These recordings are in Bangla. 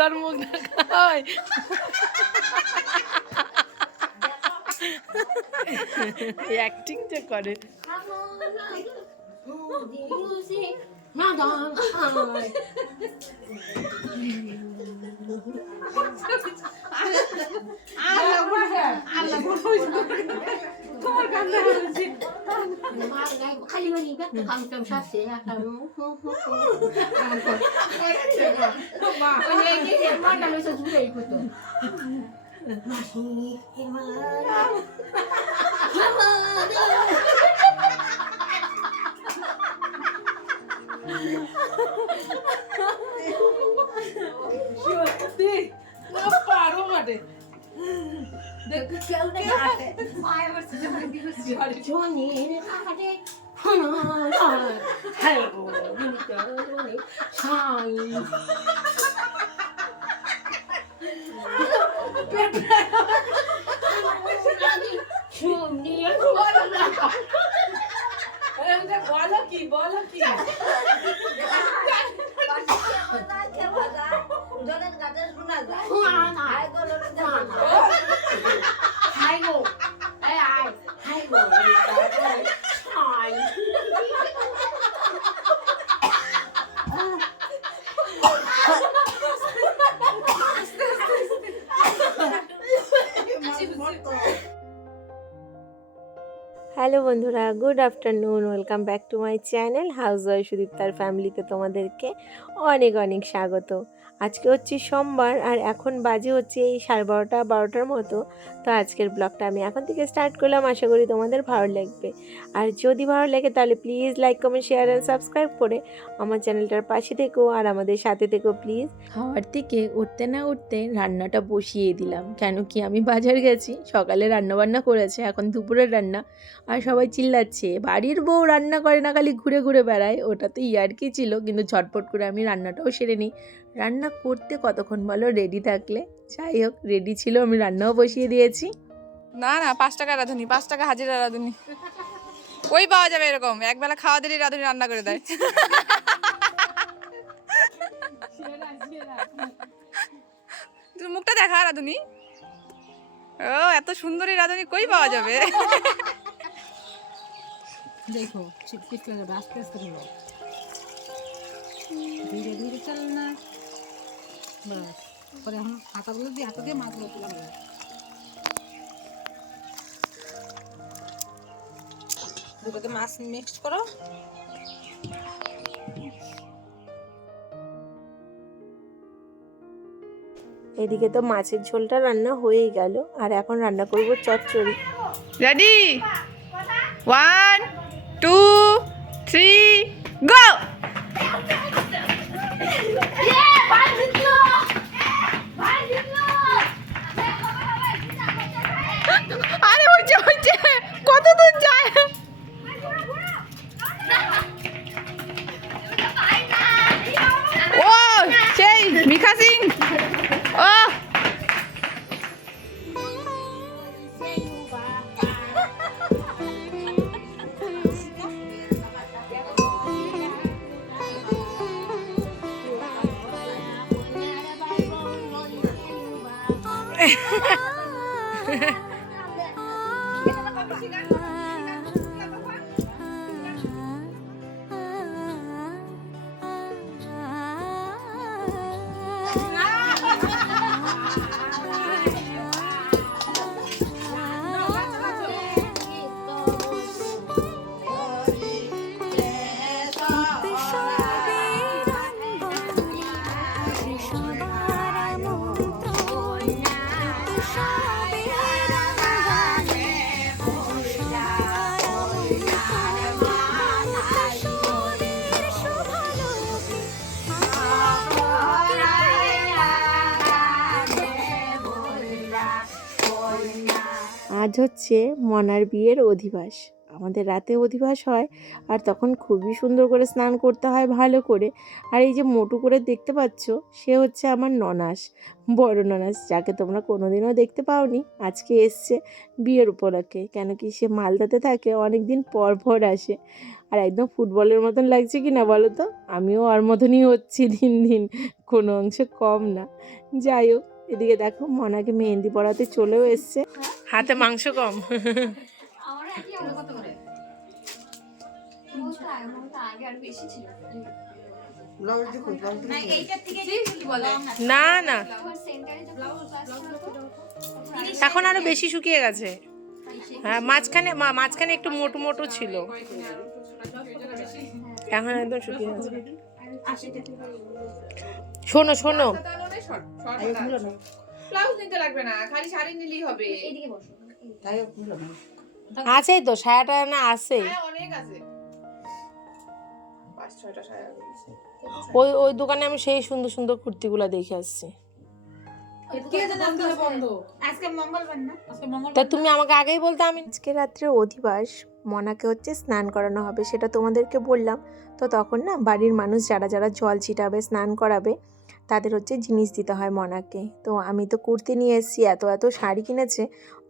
তোর মুখ দেখা হয়। অ্যাক্টিং যে করে। খালি Masih, Herman. Herman. 전일 아래 하나 살고 보니까 전에 사이. 빼빼라니 준비해 고맙다. হ্যালো বন্ধুরা, good afternoon, welcome back to my channel housewife সুদীপ্তার ফ্যামিলিতে তোমাদেরকে অনেক অনেক স্বাগত। আজকে হচ্ছে সোমবার আর এখন বাজে হচ্ছে এই সাড়ে বারোটা, বারোটার মতো। তো আজকের ব্লগটা আমি এখন থেকে স্টার্ট করলাম। আশা করি তোমাদের ভালো লাগবে। আর যদি ভালো লাগে তাহলে please like comment share and subscribe করে আমার চ্যানেলটার পাশে থেকো আর আমাদের সাথে থেকো প্লিজ খাওয়ার থেকে উঠতে না উঠতে রান্নাটা বসিয়ে দিলাম। কেন কি আমি বাজার গেছি, সকালে রান্না বান্না করেছে, এখন দুপুরের রান্না। আর সবাই চিল্লাচ্ছে, বাড়ির বউ রান্না করে না, খালি ঘুরে ঘুরে বেড়ায়। ওটা তো ইয়ার্কি ছিল, কিন্তু ঝটপট করে আমি রান্নাটাও সেরে নিই। রান্না করতে কতক্ষণ বলো? রেডি থাকলে? যাই হোক রেডি ছিল আমি রান্নাও বসিয়ে দিয়েছি। না না পাঁচ টাকা রাঁধুনি পাঁচ টাকা হাজিরা রাঁধুনি। ওই পাওয়া যাবে এরকম একবেলা খাওয়া দিলে রাঁধুনি রান্না করে দেয়। তুমি মুখটা দেখা রাঁধুনি? ও এত সুন্দরী রাঁধুনি কই পাওয়া যাবে? দেখো আস্তে আস্তে ধীরে। ধীরে চল না। মাছ করো। এদিকে তো মাছের ঝোলটা রান্না হয়েই গেল আর এখন রান্না করব চচ্চড়ি। Ready one two three go দূর যায় ও সেই মিখা সিং। আজ হচ্ছে মনার বিয়ের অধিবাস। আমাদের রাতে অধিবাস হয় আর তখন খুবই সুন্দর করে স্নান করতে হয় ভালো করে। আর এই যে মোটু করে দেখতে পাচ্ছ, সে হচ্ছে আমার ননাস, বড় ননাস, যাকে তোমরা কোনোদিনও দেখতে পাওনি, আজকে এসছে বিয়ের উপলক্ষে। কেন কি সে মালদাতে থাকে অনেক দিন পর পর আসে। আর একদম ফুটবলের মতন লাগছে কি না বলো তো? আমিও ওর মতনই হচ্ছি দিন দিন, কোনো অংশে কম না। যাই হোক, এদিকে দেখো মনাকে মেহেন্দি পড়াতে চলেও এসছে। হাতে মাংস কম। না না। এখন আরও বেশি শুকিয়ে গেছে। হ্যাঁ মাঝখানে মাঝখানে একটু মোটো মোটো ছিল। এখন একদম শুকিয়ে গেছে। শোনো শোনো। ব্লাউজ নিতে লাগবে না খালি শাড়ি নিলেই হবে। আছেই তো সায়াটা না আছে হ্যাঁ অনেক আছে। পাঁচ ছয়টা শাড়ি ওই ওই দোকানে আমি সেই সুন্দর সুন্দর কুর্তিগুলো দেখে আসছি। কে জানে আজকে বন্ধ। আজকে মঙ্গলবার না? আজকে মঙ্গল তা তুমি আমাকে আগেই বলতে আমি আজকে রাত্রে অধিবাস মনাকে হচ্ছে স্নান করানো হবে সেটা তোমাদেরকে বললাম। তো তখন না বাড়ির মানুষ যারা যারা জল ছিটাবে স্নান করাবে তাদের হচ্ছে জিনিস দিতে হয় মনাকে। তো আমি তো কুর্তি নিয়ে এসেছি, এত এত শাড়ি কিনেছে,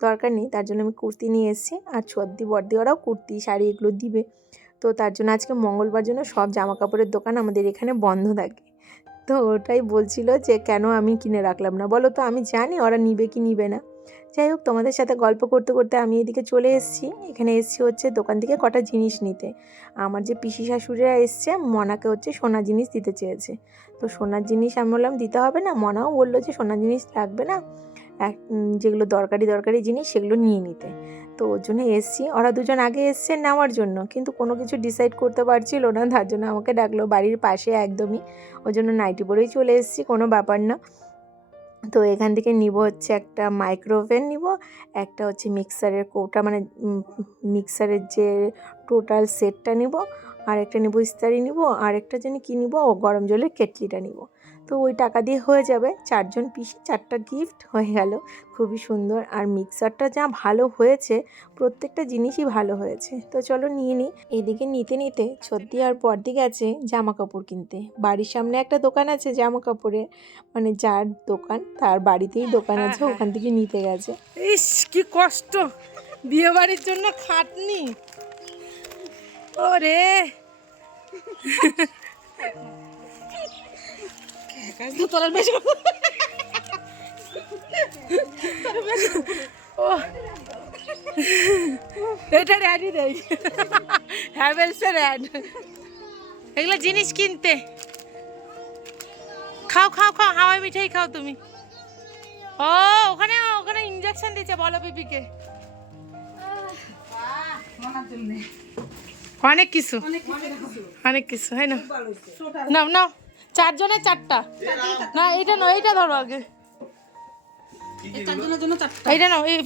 দরকার নেই। তার জন্য আমি কুর্তি নিয়ে এসেছি, আর সর্দি বর্দি ওরাও কুর্তি, শাড়ি এগুলো দিবে। তো তার জন্য আজকে মঙ্গলবার জন্য সব জামা কাপড়ের দোকান আমাদের এখানে বন্ধ থাকে। তো ওটাই বলছিল যে, কেন আমি কিনে রাখলাম না? বলো তো, আমি জানি ওরা নিবে কি নিবে না। যাই হোক, তোমাদের সাথে গল্প করতে করতে আমি এদিকে চলে এসেছি। এখানে এসেছি হচ্ছে দোকান থেকে কটা জিনিস নিতে। আমার যে পিসি শাশুড়িরা এসছে, মনাকে হচ্ছে সোনার জিনিস দিতে চেয়েছে। তো সোনার জিনিস আমি বললাম, দিতে হবে না? মনাও বলল যে, সোনার জিনিস লাগবে না। এক যেগুলো দরকারি দরকারি জিনিস সেগুলো নিয়ে নিতে। তো ওর জন্য এসছি। ওরা দুজন আগে এসছে নেওয়ার জন্য, কিন্তু কোনো কিছু ডিসাইড করতে পারছিল না। তার জন্য আমাকে ডাকলো বাড়ির পাশে একদমই। ওই জন্য নাইটি পরেই চলে এসেছি, কোনো ব্যাপার না। তো এখান থেকে নিব হচ্ছে একটা মাইক্রোওভেন নিব, একটা হচ্ছে মিক্সারের কৌটা মানে মিক্সারের যে টোটাল সেটটা নিব আর একটা নিব, ইস্তারি নিব আর একটা যেন কী নিব গরম জলের কেটলিটা নিব। তো ওই টাকা দিয়ে হয়ে যাবে। চারজন পিসি চারটা গিফট হয়ে গেল। খুবই সুন্দর। আর মিক্সারটা যা ভালো হয়েছে প্রত্যেকটা জিনিসই ভালো হয়েছে। তো চলো নিয়ে নিই এদিকে নিতে নিতে সত্যি আর পরদি গেছে জামা কাপড় কিনতে। বাড়ির সামনে একটা দোকান আছে জামা কাপড়ের মানে যার দোকান তার বাড়িতেই দোকান আছে ওখান থেকে নিতে গেছে। ইস কি কষ্ট! বিয়ে বাড়ির জন্য খাটনি। ওরে! তোলার বেশি ও এটা অ্যাডই দেয় হ্যাভেলসের অ্যাড এগুলো জিনিস কিনতে। খাও খাও খাও হাওয়াই মিঠাই খাও তুমি। ও ওখানে ওখানে ইঞ্জেকশন দিচ্ছে বলো বিপিকে অনেক কিছু। অনেক কিছু। হ্যাঁ না? নাও নাও। চারজনের চারটা। না এইটা নয় এইটা ধরো আগে। এইটা নাও এই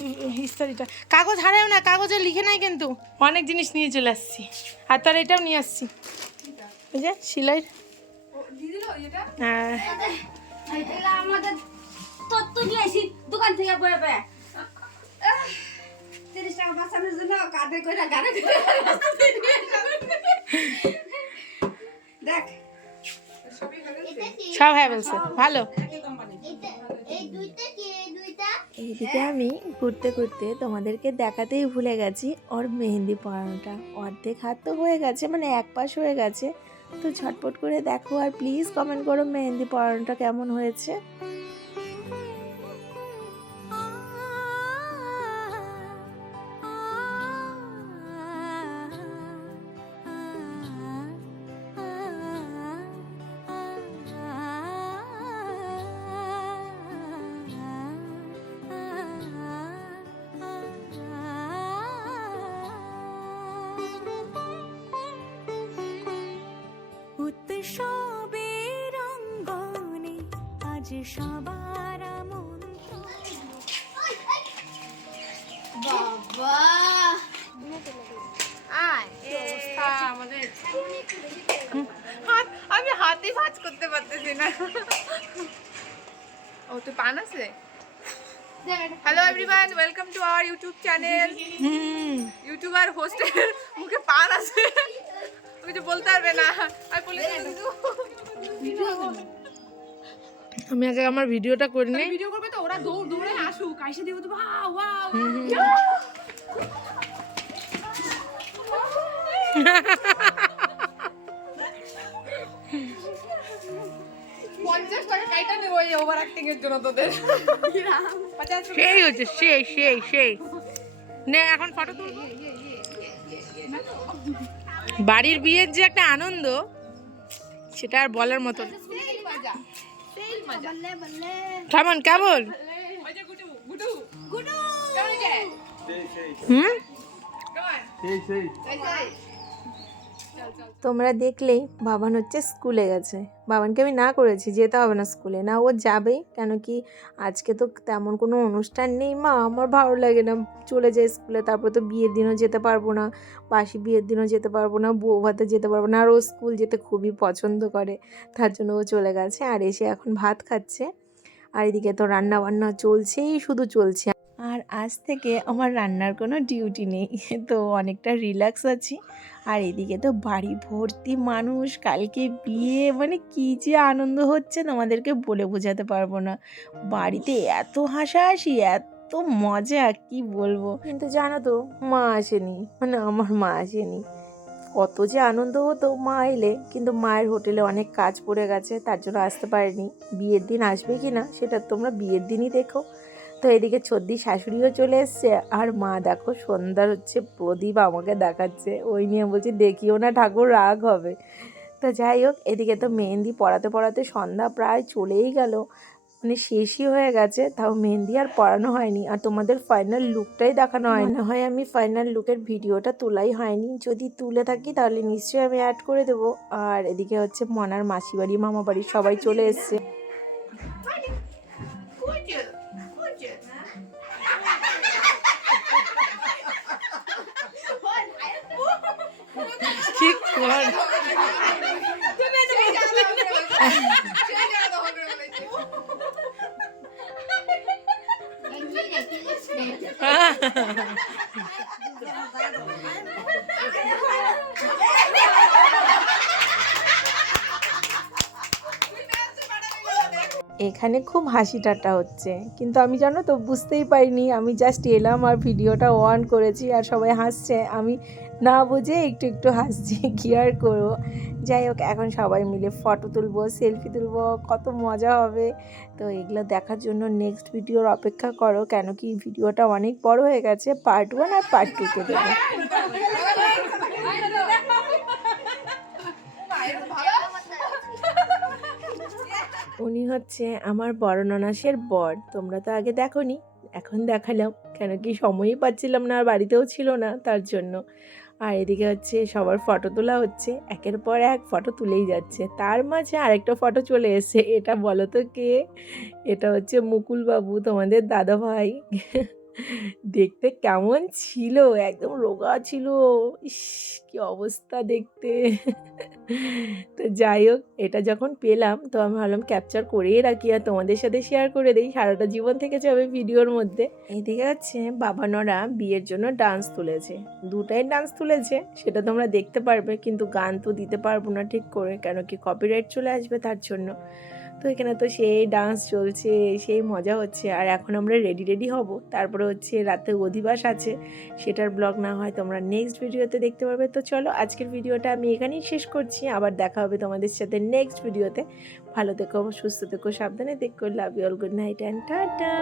ইস্তারিটা। কাগজ হারাও না কাগজে লিখে নাই কিন্তু। অনেক জিনিস নিয়ে চলে আসছি। আর তার এটাও নিয়ে আসছি। এই যে সিলাই। হ্যাঁ। আমাদের তত্ত্ব নিয়ে আসি দোকান থেকে বয়ে বয়ে। তিরিশ টাকা বাঁচানোর জন্য কাঁধে করে গাড়ি দেখ সব হ্যাঁ বলছে, ভালো। এইদিকে আমি ঘুরতে ঘুরতে তোমাদেরকে দেখাতেই ভুলে গেছি ওর মেহেন্দি পড়ানোটা অর্ধেক হাত তো হয়ে গেছে মানে এক পাশ হয়ে গেছে। তো ঝটপট করে দেখো আর প্লিজ কমেন্ট করো মেহেন্দি পড়ানোটা কেমন হয়েছে। সবার মন হাত আমি হাতে ভাজ করতে পারতেছি না। ও তো পান আছে? Hello everyone welcome to our YouTube channel hmm. Youtuber হোস্টের মুখে পান আছে। ও কিছু বলতে পারবে না। আমি বলে আমি আগে আমার ভিডিওটা করে নিই। ভিডিও করবে তো ওরা দৌড় দৌড়ে আসুক আইসে দিব তো ওয়াও ওয়াও পঞ্চাশ টাকা কাইটা নেব এই ওভার অ্যাক্টিং এর জন্য তোদের। সেই হচ্ছে সেই সেই সেই। নে এখন ফটো তুলবো বাড়ির বিয়ের যে একটা আনন্দ সেটা আর বলার মতো না। কেমন কেমন হুম? তোমরা দেখলেই বাবান হচ্ছে স্কুলে গেছে। বাবানকে আমি না করেছি, যেতে হবে না স্কুলে। না, ও যাবেই, কেন কি আজকে তো তেমন কোনো অনুষ্ঠান নেই, মা। আমার ভালো লাগে না, চলে যায় স্কুলে, তারপর তো বিয়ের দিনও যেতে পারব না বাসি বিয়ের দিনও যেতে পারব না, বউ ভাতে যেতে পারব না, আর ও স্কুল যেতে খুবই পছন্দ করে, তার জন্য ও চলে গেছে, আর এসে এখন ভাত খাচ্ছে। আর এদিকে তো রান্না বান্না চলছেই, শুধু চলছে আজ থেকে আমার রান্নার কোনো ডিউটি নেই। তো অনেকটা রিল্যাক্স আছি। আর এদিকে তো বাড়ি ভর্তি মানুষ, কালকে বিয়ে মানে কী যে আনন্দ হচ্ছে তোমাদেরকে বলে বোঝাতে পারব না। বাড়িতে এত হাসাহাসি, এত মজা, কি বলব? কিন্তু জানো তো, মা আসেনি। মানে আমার মা আসেনি। কত যে আনন্দ হতো, মা এলে, কিন্তু মায়ের হোটেলে অনেক কাজ পড়ে গেছে, তার জন্য আসতে পারেনি। বিয়ের দিন আসবে কি না সেটা তোমরা বিয়ের দিনই দেখো। তো এদিকে ছদ্দি শাশুড়িও চলে এসছে। আর মা দেখো সন্ধ্যার হচ্ছে প্রদীপ আমাকে দেখাচ্ছে। ওই নিয়ে বলছি দেখিও না ঠাকুর রাগ হবে। তো যাই হোক এদিকে তো মেহেন্দি পড়াতে পড়াতে সন্ধ্যা প্রায় চলেই গেল। মানে শেষই হয়ে গেছে তাও মেহেন্দি আর পড়ানো হয়নি। আর তোমাদের ফাইনাল লুকটাই দেখানো হয় না হয় আমি ফাইনাল লুকের ভিডিওটা তোলাই হয়নি। যদি তুলে থাকি তাহলে নিশ্চয়ই আমি অ্যাড করে দেবো। আর এদিকে হচ্ছে মনার মাসি বাড়ি মামা বাড়ি সবাই চলে এসছে। Du har Du ved det ikke. Jeg har aldrig hørt det. Jeg har aldrig hørt det. Jeg har aldrig hørt det. এখানে খুব হাসি ঠাট্টা হচ্ছে। কিন্তু আমি জানো তো বুঝতেই পারিনি, আমি জাস্ট এলাম আর ভিডিওটা অন করেছি আর সবাই হাসছে। আমি না বুঝে একটু একটু হাসছি, কি আর করব? যাই হোক, এখন সবাই মিলে ফটো তুলবো সেলফি তুলবো, কত মজা হবে। তো এগুলো দেখার জন্য নেক্সট ভিডিওর অপেক্ষা করো, কেন কি ভিডিওটা অনেক বড় হয়ে গেছে পার্ট ওয়ান আর পার্ট টুতে দেবো। হচ্ছে আমার বড় বর। তোমরা তো আগে দেখনি, এখন দেখালাম। কেন কি সময়ই পাচ্ছিলাম না, আর বাড়িতেও ছিল না তার জন্য। আর এদিকে হচ্ছে সবার ফটো তোলা হচ্ছে, একের পর এক ফটো তুলেই যাচ্ছে। তার মাঝে আরেকটা ফটো চলে এসেছে, এটা বলো তো কে? এটা হচ্ছে মুকুলবাবু, তোমাদের দাদা ভাই দেখতে কেমন ছিল? একদম রোগা ছিল। ইস, কি অবস্থা দেখতে। তো যাই হোক, এটা যখন পেলাম, তো আমি ভাবলাম ক্যাপচার করেই রাখি আর তোমাদের সাথে শেয়ার করে দিই সারাটা জীবন থেকে যাবে ভিডিওর মধ্যে। এদিকে হচ্ছে বাবানরা বিয়ের জন্য ডান্স তুলেছে। দুটাই ডান্স তুলেছে, সেটা তোমরা দেখতে পারবে, কিন্তু গান তো দিতে পারব না ঠিক করে, কেন কি কপিরাইট চলে আসবে তার জন্য। তো এখানে তো সেই ডান্স চলছে, সেই মজা হচ্ছে। আর এখন আমরা রেডি রেডি হব। তারপরে হচ্ছে রাতে অধিবাস আছে। সেটার ব্লগ না হয় তোমরা নেক্সট ভিডিওতে দেখতে পারবে। তো চলো আজকের ভিডিওটা আমি এখানেই শেষ করছি। আবার দেখা হবে তোমাদের সাথে নেক্সট ভিডিওতে ভালো থেকো, সুস্থ থেকো, সাবধানে দেখো love you all good night and tata